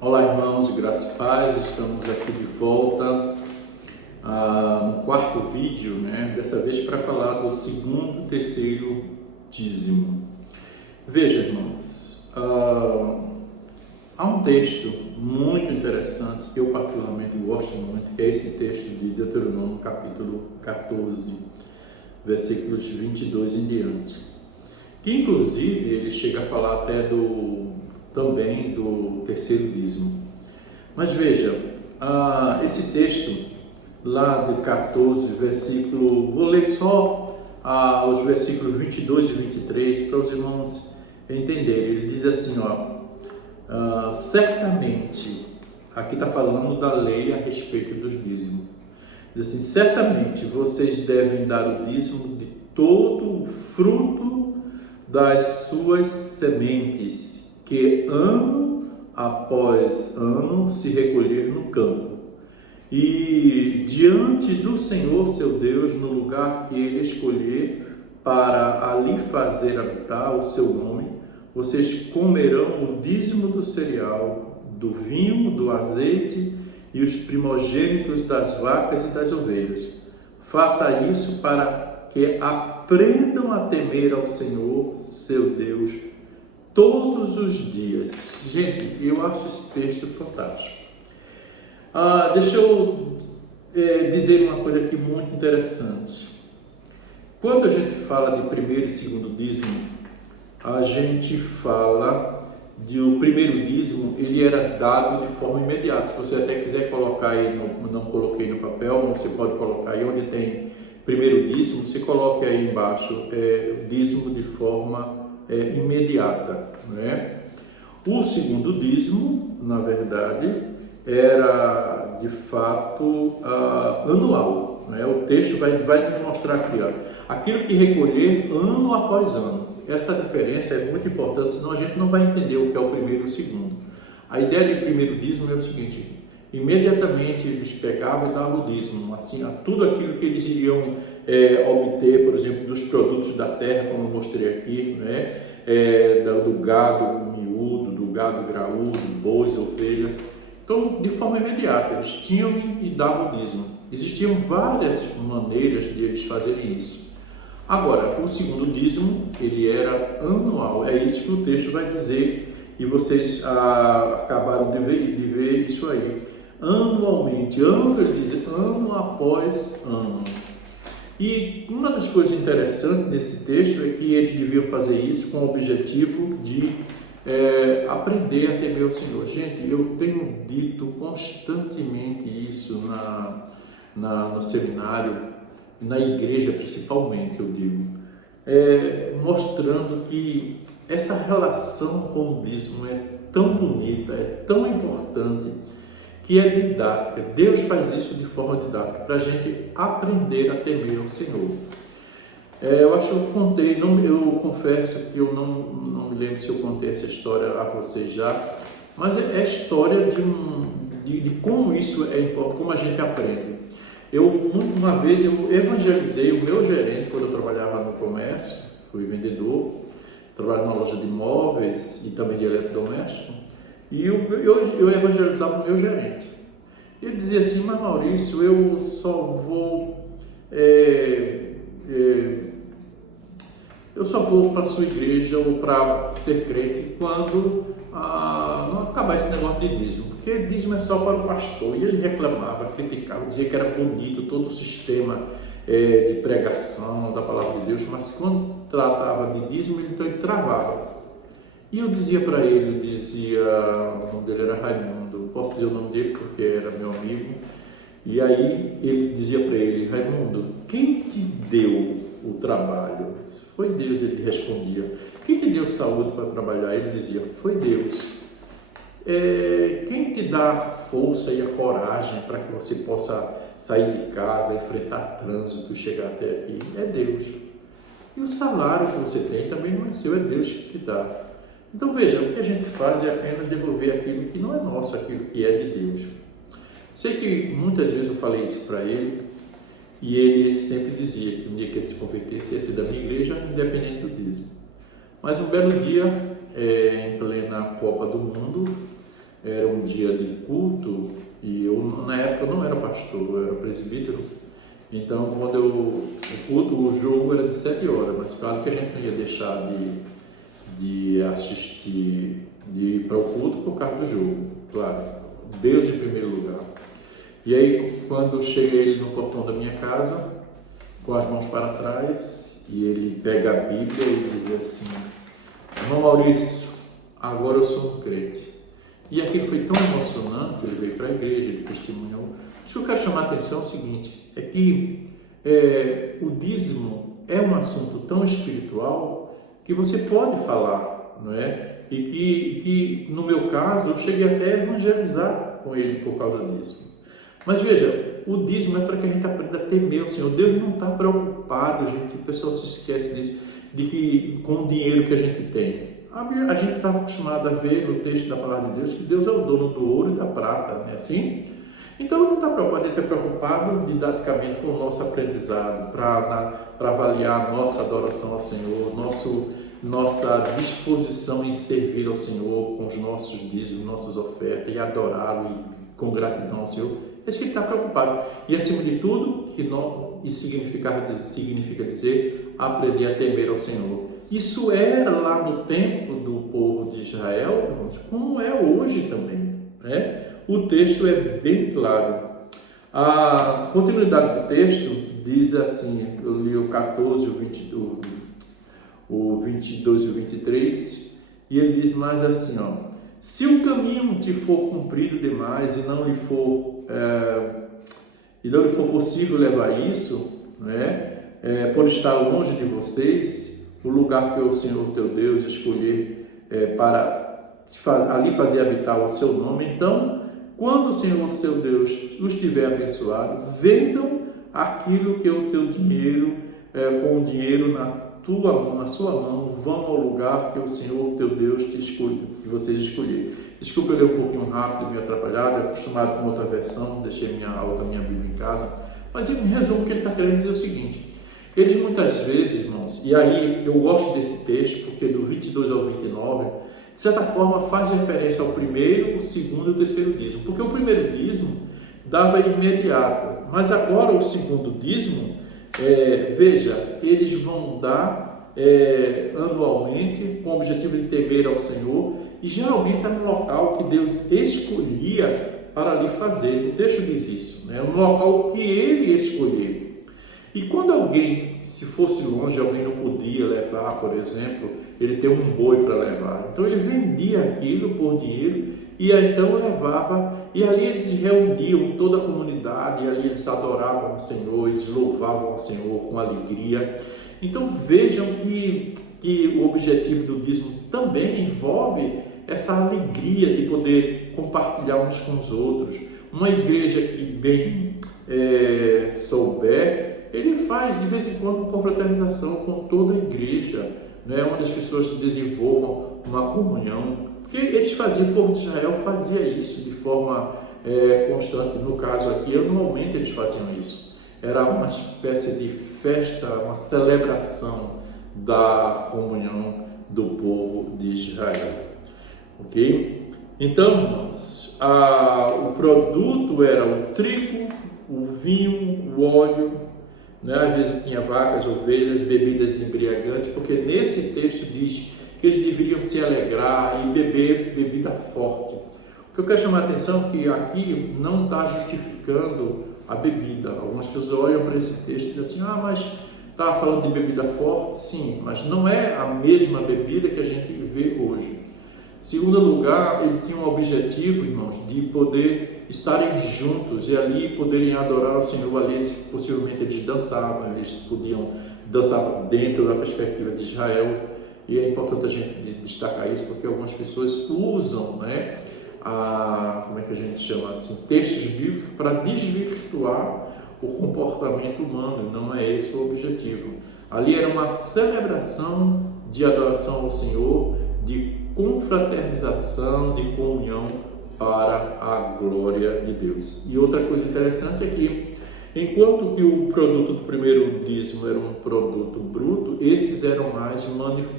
Olá, irmãos, graça e paz, estamos aqui de volta no quarto vídeo, dessa vez para falar do segundo e terceiro dízimo. Veja, irmãos, há um texto muito interessante que eu particularmente gosto muito, que é esse texto de Deuteronômio capítulo 14, versículos 22 em diante, que inclusive ele chega a falar até também do terceiro dízimo. Mas veja, esse texto lá de 14, vou ler só os versículos 22 e 23 para os irmãos entenderem. Ele diz assim, certamente, aqui está falando da lei a respeito dos dízimos. Diz assim, certamente vocês devem dar o dízimo de todo o fruto das suas sementes, que ano após ano se recolher no campo, e diante do Senhor seu Deus, no lugar que ele escolher para ali fazer habitar o seu nome, vocês comerão o dízimo do cereal, do vinho, do azeite e os primogênitos das vacas e das ovelhas. Faça isso para que aprendam a temer ao Senhor seu Deus todos os dias. Gente, eu acho esse texto fantástico. Deixa eu dizer uma coisa aqui muito interessante. Quando a gente fala de primeiro e segundo dízimo, a gente fala de o primeiro dízimo, ele era dado de forma imediata. Se você até quiser colocar aí, não coloquei no papel, mas você pode colocar aí onde tem primeiro dízimo, você coloque aí embaixo, dízimo de forma imediata, O segundo dízimo, na verdade, era de fato anual, O texto vai nos mostrar aqui, aquilo que recolher ano após ano. Essa diferença é muito importante, senão a gente não vai entender o que é o primeiro e o segundo. A ideia de primeiro dízimo é o seguinte: imediatamente eles pegavam e davam o dízimo, assim, a tudo aquilo que eles iriam obter, por exemplo, dos produtos da terra, como eu mostrei aqui, do gado miúdo, do gado graúdo, bois, ovelha. Então, de forma imediata, eles tinham e davam o dízimo. Existiam várias maneiras de eles fazerem isso. Agora, o segundo dízimo, ele era anual, é isso que o texto vai dizer, e vocês acabaram de ver isso aí. Anualmente, ele diz ano após ano. E uma das coisas interessantes nesse texto é que eles deviam fazer isso com o objetivo de aprender a temer o Senhor. Gente, eu tenho dito constantemente isso no seminário, na igreja principalmente, eu digo, mostrando que essa relação com o dízimo é tão bonita, é tão importante, que é didática. Deus faz isso de forma didática, para a gente aprender a temer o Senhor. Eu acho que eu contei, eu confesso que eu não me lembro se eu contei essa história a vocês já, mas é a história de como isso é importante, como a gente aprende. Uma vez eu evangelizei o meu gerente quando eu trabalhava no comércio, fui vendedor, trabalhava numa loja de móveis e também de eletrodoméstico, e eu evangelizava o meu gerente. Ele dizia assim: mas Maurício, eu só vou para a sua igreja ou para ser crente quando não acabar esse negócio de dízimo, porque dízimo é só para o pastor. E ele reclamava, criticava, dizia que era bonito todo o sistema de pregação da palavra de Deus, mas quando tratava de dízimo, então ele travava. E eu dizia para ele, o nome dele era Raimundo, posso dizer o nome dele porque era meu amigo, e aí ele dizia para ele: Raimundo, quem te deu o trabalho? Foi Deus. Ele respondia. Quem te deu saúde para trabalhar? Ele dizia: foi Deus. Quem te dá força e a coragem para que você possa sair de casa, enfrentar trânsito e chegar até aqui? É Deus. E o salário que você tem também não é seu, é Deus que te dá. Então veja, o que a gente faz é apenas devolver aquilo que não é nosso, aquilo que é de Deus. Sei que muitas vezes eu falei isso para ele, e ele sempre dizia que um dia que ele se convertesse, ia ser da minha igreja, independente do dízimo. Mas um belo dia, em plena Copa do Mundo, era um dia de culto, e eu, na época, eu não era pastor, eu era presbítero. Então, o jogo era de 7 horas, mas claro que a gente não ia deixar de assistir, de ir para o culto por causa do jogo, claro, Deus em primeiro lugar. E aí, quando chega ele no portão da minha casa, com as mãos para trás, e ele pega a Bíblia e diz assim: irmão Maurício, agora eu sou um crente. E aquilo foi tão emocionante, ele veio para a igreja, ele testemunhou. O que eu quero chamar a atenção é o seguinte, é que o dízimo é um assunto tão espiritual que você pode falar, não é? E que no meu caso, eu cheguei até a evangelizar com ele por causa disso. Mas veja, o dízimo é para que a gente aprenda a temer o Senhor. Deus não está preocupado, gente, o pessoal se esquece disso, de que com o dinheiro que a gente tem. A gente está acostumado a ver no texto da palavra de Deus que Deus é o dono do ouro e da prata, não é assim? Então, ele não está preocupado, ele está preocupado didaticamente com o nosso aprendizado, para avaliar a nossa adoração ao Senhor, nossa disposição em servir ao Senhor com os nossos dízimos, nossas ofertas, e adorá-lo com gratidão ao Senhor. É isso que ele está preocupado. E, acima de tudo, isso significa dizer aprender a temer ao Senhor. Isso era lá no tempo do povo de Israel, como é hoje também, né? O texto é bem claro. A continuidade do texto diz assim, eu li o 14, o 22 e o 23, e ele diz mais assim, ó: se o caminho te for comprido demais e não lhe for possível levar isso, né, por estar longe de vocês, o lugar que o Senhor teu Deus escolher para ali fazer habitar o seu nome, então, quando o Senhor seu Deus os tiver abençoado, vendam aquilo que é o teu dinheiro, com o dinheiro na sua mão, vão ao lugar que o Senhor teu Deus que vocês escolherem. Desculpa eu ler um pouquinho rápido, meio atrapalhado, acostumado com outra versão, deixei minha Bíblia em casa, mas em resumo o que ele está querendo dizer é o seguinte: eles muitas vezes, irmãos, e aí eu gosto desse texto, porque do 22 ao 29, de certa forma faz referência ao primeiro, o segundo e o terceiro dízimo, porque o primeiro dízimo dava imediato, mas agora o segundo dízimo, veja, eles vão dar anualmente, com o objetivo de temer ao Senhor, e geralmente é no local que Deus escolhia para ali fazer. O texto diz isso, né? No local que ele escolher. E quando alguém, se fosse longe, alguém não podia levar, por exemplo, ele tem um boi para levar, então ele vendia aquilo por dinheiro e então levava, e ali eles se reuniam, toda a comunidade, e ali eles adoravam ao Senhor, eles louvavam ao Senhor com alegria. Então vejam que o objetivo do dízimo também envolve essa alegria de poder compartilhar uns com os outros. Uma igreja que bem souber, ele faz de vez em quando uma confraternização com toda a igreja, né, onde as pessoas desenvolvam uma comunhão, porque eles faziam, o povo de Israel fazia isso de forma constante. No caso aqui, anualmente eles faziam isso. Era uma espécie de festa, uma celebração da comunhão do povo de Israel. Ok? Então, irmãos, o produto era o trigo, o vinho, o óleo, né? Às vezes tinha vacas, ovelhas, bebidas embriagantes, porque nesse texto diz que eles deveriam se alegrar e beber bebida forte. O que eu quero chamar a atenção é que aqui não está justificando a bebida. Algumas pessoas olham para esse texto e dizem assim: mas está falando de bebida forte? Sim, mas não é a mesma bebida que a gente vê hoje. Em segundo lugar, ele tinha um objetivo, irmãos, de poder estarem juntos e ali poderem adorar ao Senhor. Ali possivelmente eles dançavam, eles podiam dançar dentro da perspectiva de Israel, e é importante a gente destacar isso, porque algumas pessoas usam, né, como é que a gente chama assim, textos bíblicos para desvirtuar o comportamento humano. Não é esse o objetivo. Ali era uma celebração de adoração ao Senhor, de confraternização, de comunhão para a glória de Deus. E outra coisa interessante é que, enquanto que o produto do primeiro dízimo era um produto bruto, esses eram mais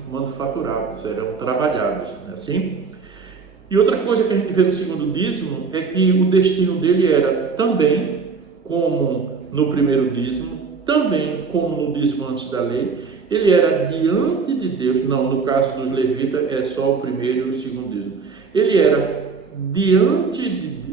manufaturados, eram trabalhados, não é assim? E outra coisa que a gente vê no segundo dízimo é que o destino dele era também, como no primeiro dízimo, também como no dízimo antes da lei, ele era diante de Deus. Não, no caso dos levitas é só o primeiro e o segundo dízimo. Ele era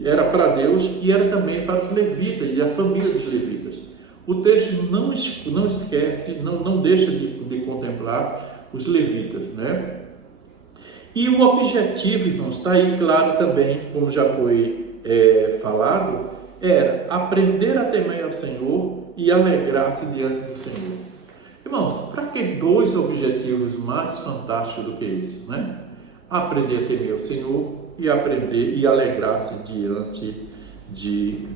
era para Deus e era também para os levitas e a família dos levitas. O texto não esquece, não deixa de contemplar os levitas, né? E o objetivo, irmãos, está aí claro também, como já foi falado, era aprender a temer ao Senhor e alegrar-se diante do Senhor. Irmãos, para que dois objetivos mais fantásticos do que esse, né? Aprender a temer ao Senhor e aprender e alegrar-se diante de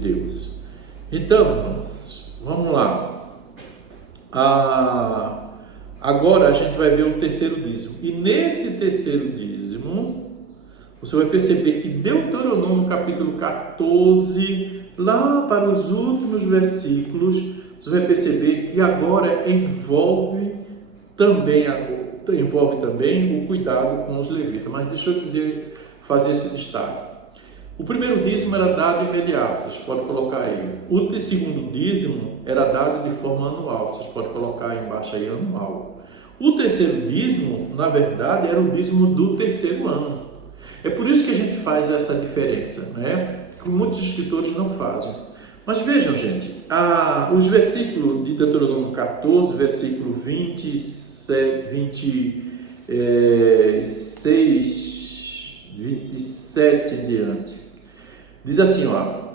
Deus. Então, irmãos, vamos lá. Agora a gente vai ver o terceiro dízimo. E nesse terceiro dízimo, você vai perceber que Deuteronômio capítulo 14, lá para os últimos versículos, você vai perceber que agora envolve também o cuidado com os levitas. Mas deixa eu fazer esse destaque. O primeiro dízimo era dado imediato, vocês podem colocar aí. O segundo dízimo era dado de forma anual, vocês podem colocar aí embaixo aí, anual. O terceiro dízimo, na verdade, era o dízimo do terceiro ano. É por isso que a gente faz essa diferença, né? Que muitos escritores não fazem. Mas vejam, gente, os versículos de Deuteronômio 14, versículo 27 em diante. Diz assim,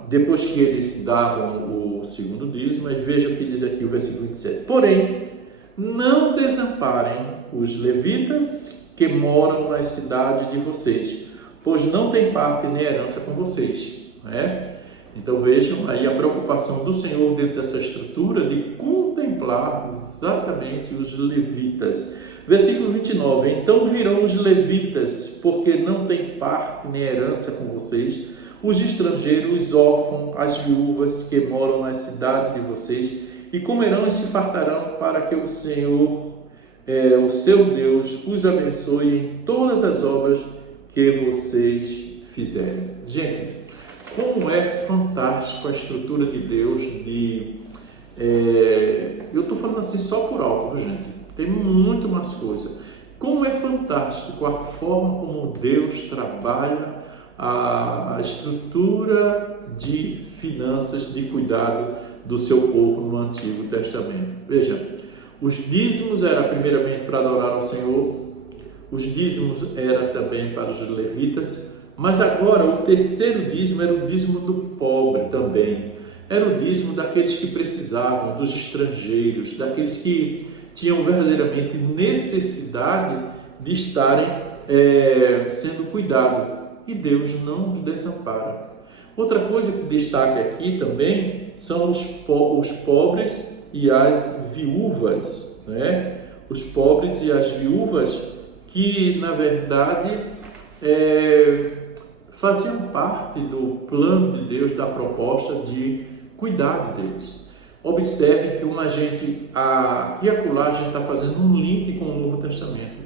depois que eles davam o segundo dízimo, mas veja o que diz aqui o versículo 27. Porém, não desamparem os levitas que moram nas cidades de vocês, pois não tem parte nem herança com vocês, né? Então vejam aí a preocupação do Senhor dentro dessa estrutura de contemplar exatamente os levitas. Versículo 29, então virão os levitas, porque não tem parte nem herança com vocês, os estrangeiros, os órfãos, as viúvas que moram nas cidades de vocês, e comerão e se fartarão para que o Senhor, o seu Deus, os abençoe em todas as obras que vocês fizerem. Gente, como é fantástico a estrutura de Deus eu estou falando assim só por alto, gente. Tem muito mais coisa. Como é fantástico a forma como Deus trabalha a estrutura de finanças, de cuidado do seu povo no Antigo Testamento. Veja, os dízimos era primeiramente para adorar ao Senhor, os dízimos era também para os levitas, mas agora o terceiro dízimo era o dízimo do pobre também. Era o dízimo daqueles que precisavam, dos estrangeiros, daqueles que tinham verdadeiramente necessidade de estarem sendo cuidados. E Deus não os desampara. Outra coisa que destaca aqui também são os pobres e as viúvas, né? Os pobres e as viúvas que, na verdade, faziam parte do plano de Deus, da proposta de cuidar deles. Observe que aqui e acolá a gente está fazendo um link com o Novo Testamento.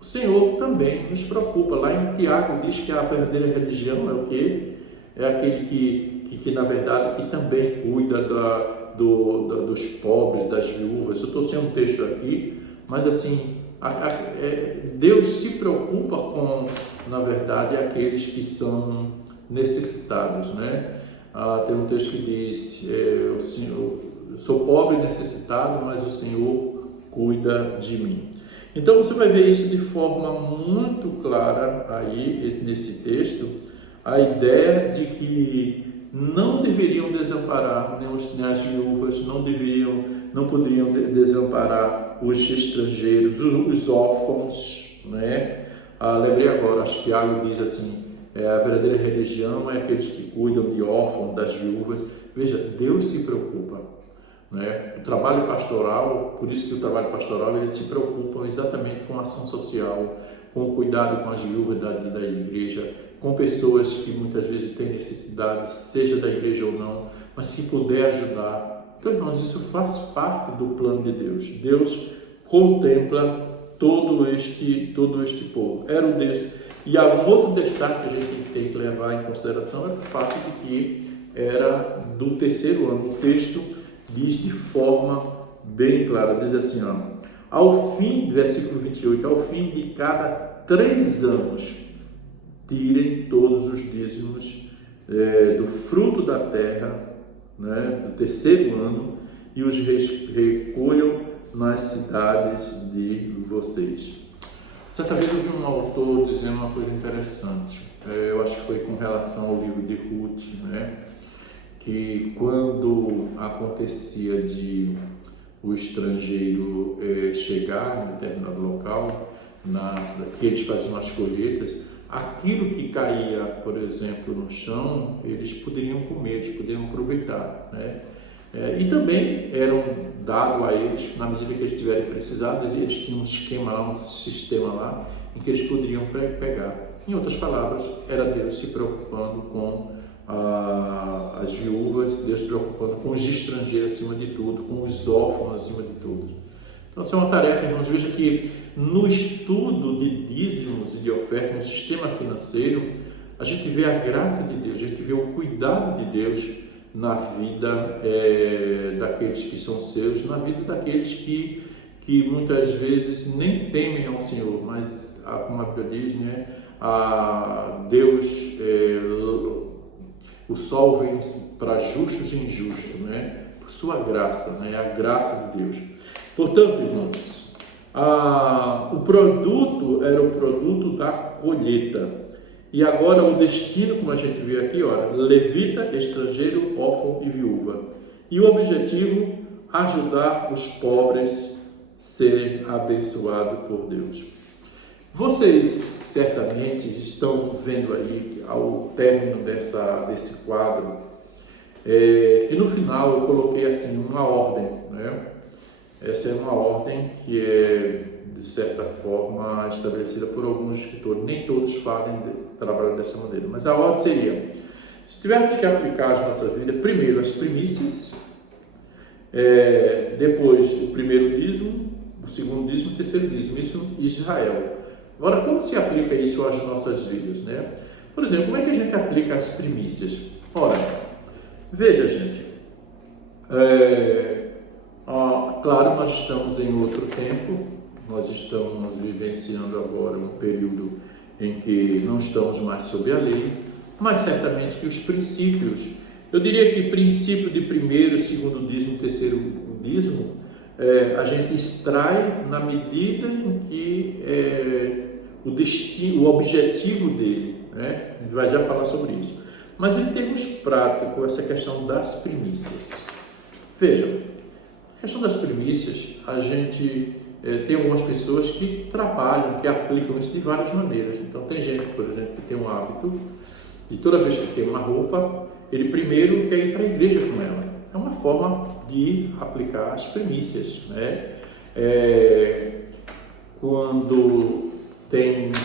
O Senhor também nos preocupa. Lá em Tiago diz que a verdadeira religião é o quê? É aquele que na verdade, que também cuida dos pobres, das viúvas. Eu estou sem um texto aqui, mas assim, Deus se preocupa com, na verdade, aqueles que são necessitados, né? Tem um texto que diz, o Senhor, sou pobre e necessitado, mas o Senhor cuida de mim. Então você vai ver isso de forma muito clara aí nesse texto, a ideia de que não deveriam desamparar nem as viúvas, não poderiam desamparar os estrangeiros, os órfãos, né? Lembrei agora, acho que Tiago diz assim, a verdadeira religião é aqueles que cuidam de órfãos, das viúvas. Veja, Deus se preocupa, né? O trabalho pastoral, por isso que o trabalho pastoral, eles se preocupam exatamente com a ação social, com o cuidado com as viúvas da igreja, com pessoas que muitas vezes têm necessidade, seja da igreja ou não, mas se puder ajudar. Então, irmãos, isso faz parte do plano de Deus. Deus contempla todo este povo. Era o Deus. E um outro destaque que a gente tem que levar em consideração é o fato de que era do terceiro ano. O texto diz de forma bem clara, diz assim, ó, ao fim, versículo 28, ao fim de cada 3 anos, tirem todos os dízimos do fruto da terra, né, do terceiro ano, e os recolham nas cidades de vocês. Certa vez eu vi um autor dizendo uma coisa interessante, eu acho que foi com relação ao livro de Ruth, né, que quando acontecia de o estrangeiro chegar em determinado local, que eles faziam as colheitas, aquilo que caía, por exemplo, no chão, eles poderiam comer, eles poderiam aproveitar, né? E também eram dados a eles, na medida que eles tiverem precisado, eles tinham um esquema lá, um sistema lá, em que eles poderiam pegar. Em outras palavras, era Deus se preocupando com as viúvas, Deus se preocupando com os estrangeiros acima de tudo, com os órfãos acima de tudo. Então, essa é uma tarefa, irmãos. Veja que no estudo de dízimos e de oferta, no sistema financeiro, a gente vê a graça de Deus, a gente vê o cuidado de Deus na vida daqueles que são seus, na vida daqueles que muitas vezes nem temem ao Senhor, mas, como a Bíblia diz, né, Deus, o sol vem para justos e injustos, né, por sua graça, né, a graça de Deus. Portanto, irmãos, o produto era o produto da colheita. E agora o destino, como a gente vê aqui, olha, levita, estrangeiro, órfão e viúva. E o objetivo, ajudar os pobres a serem abençoados por Deus. Vocês certamente estão vendo aí, ao término desse quadro, que no final eu coloquei assim uma ordem, né? Essa é uma ordem que é, de certa forma, estabelecida por alguns escritores. Nem todos trabalham dessa maneira, mas a ordem seria: se tivermos que aplicar as nossas vidas, primeiro as primícias, depois o primeiro dízimo, o segundo dízimo, o terceiro dízimo, isso em Israel. Agora, como se aplica isso às nossas vidas, né? Por exemplo, como é que a gente aplica as primícias? Ora, veja, gente, claro, nós estamos em outro tempo, nós estamos vivenciando agora um período em que não estamos mais sob a lei, mas certamente que os princípios, eu diria que princípio de primeiro, segundo dízimo, terceiro dízimo, a gente extrai na medida em que o objetivo dele, né? A gente vai já falar sobre isso. Mas em termos práticos, essa questão das primícias. Veja, a questão das primícias, a gente tem algumas pessoas que trabalham, que aplicam isso de várias maneiras. Então, tem gente, por exemplo, que tem um hábito de toda vez que tem uma roupa, ele primeiro quer ir para a igreja com ela. É uma forma de aplicar as primícias, né? Quando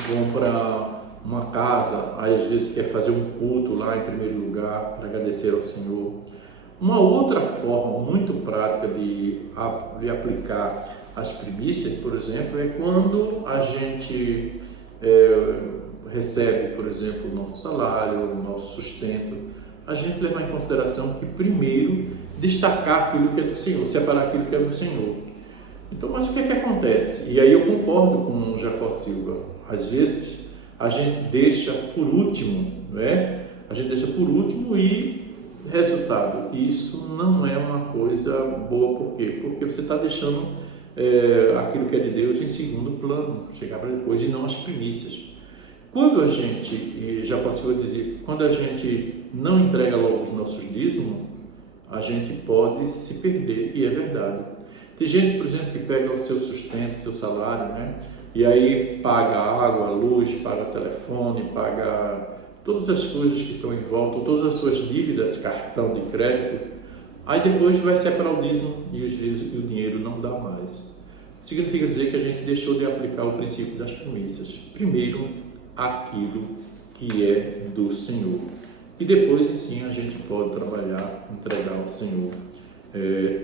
compra uma casa, aí às vezes quer fazer um culto lá em primeiro lugar para agradecer ao Senhor. Uma outra forma muito prática de aplicar as primícias, por exemplo, é quando a gente recebe, por exemplo, o nosso salário, o nosso sustento, a gente levar em consideração que primeiro destacar aquilo que é do Senhor, separar aquilo que é do Senhor. Então, mas o que é que acontece? E aí eu concordo com o Jacó Silva. Às vezes a gente deixa por último, né? A gente deixa por último e resultado. Isso não é uma coisa boa. Por quê? Porque você está deixando aquilo que é de Deus em segundo plano, chegar para depois, e não as primícias. Quando a gente, já posso dizer, quando a gente não entrega logo os nossos dízimos, a gente pode se perder, e é verdade. Tem gente, por exemplo, que pega o seu sustento, o seu salário, né? E aí paga água, luz, paga telefone, paga todas as coisas que estão em volta, todas as suas dívidas, cartão de crédito. Aí depois vai separar o dízimo e o dinheiro não dá mais. Significa dizer que a gente deixou de aplicar o princípio das primícias. Primeiro, aquilo que é do Senhor. E depois, sim, a gente pode trabalhar, entregar ao Senhor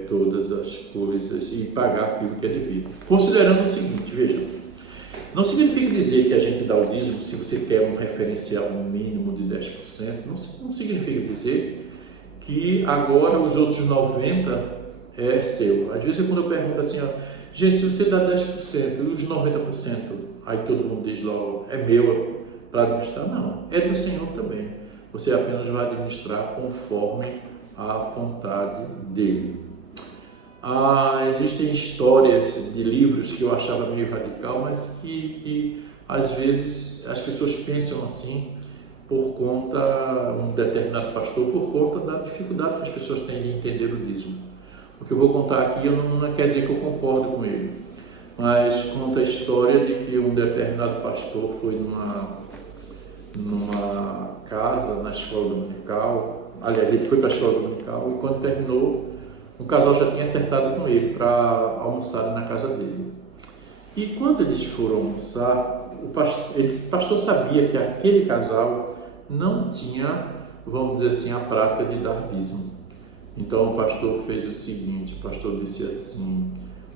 todas as coisas e pagar aquilo que é devido. Considerando o seguinte, veja, Não significa dizer que a gente dá o dízimo se você quer um referencial mínimo de 10%, não significa dizer que agora os outros 90% é seu. Às vezes quando eu pergunto assim, ó, gente, se você dá 10% e os 90%, aí todo mundo diz logo, é meu para administrar. Não, é do Senhor também. Você apenas vai administrar conforme a vontade dele. Existem histórias de livros que eu achava meio radical, mas que às vezes as pessoas pensam assim por conta, um determinado pastor, por conta da dificuldade que as pessoas têm de entender o dízimo. O que eu vou contar aqui não quer dizer que eu concordo com ele, mas conta a história de que um determinado pastor foi numa casa, na escola dominical, aliás, ele foi para a escola dominical e quando terminou, um casal já tinha acertado com ele para almoçar na casa dele. E quando eles foram almoçar, o pastor sabia que aquele casal não tinha, vamos dizer assim, a prática de dar dízimo. Então o pastor fez o seguinte, o pastor disse assim,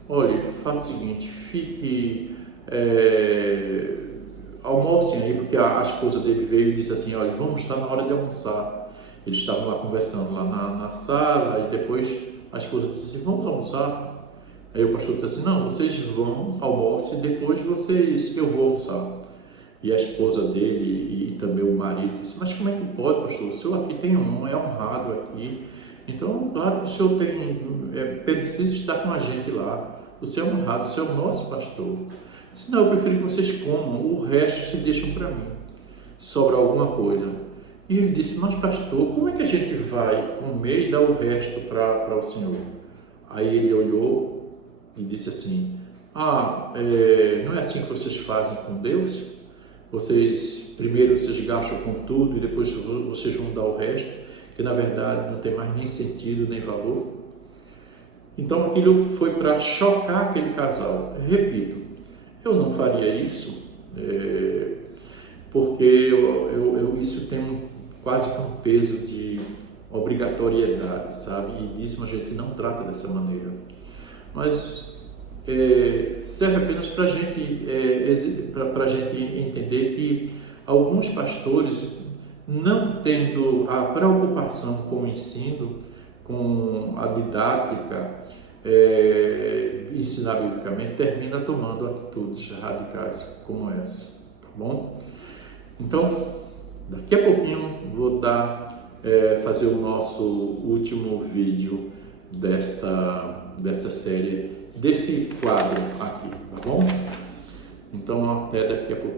olha, faça o seguinte, almocem aí, porque a esposa dele veio e disse assim, olha, vamos estar na hora de almoçar. Eles estavam lá conversando lá na sala e depois a esposa disse assim, vamos almoçar? Aí o pastor disse assim, não, vocês vão, almoçem, depois eu vou almoçar. E a esposa dele e também o marido disse, mas como é que pode, pastor? O senhor aqui tem é honrado aqui. Então, claro que o senhor precisa estar com a gente lá. O senhor é honrado, o senhor é o nosso pastor. Eu disse, não, eu prefiro que vocês comam, o resto se deixam para mim. Sobra alguma coisa. E ele disse, mas pastor, como é que a gente vai comer e dar o resto para o senhor? Aí ele olhou e disse assim, não é assim que vocês fazem com Deus? Primeiro vocês gastam com tudo e depois vocês vão dar o resto, que na verdade não tem mais nem sentido nem valor. Então aquilo foi para chocar aquele casal. Repito, eu não faria isso, porque isso tem quase que um peso de obrigatoriedade, sabe? E dízimo a gente não trata dessa maneira. Mas serve apenas para a gente entender que alguns pastores, não tendo a preocupação com o ensino, com a didática, ensinar biblicamente, termina tomando atitudes radicais como essas, tá bom? Então, daqui a pouquinho vou fazer o nosso último vídeo dessa série, desse quadro aqui, tá bom? Então, até daqui a pouquinho.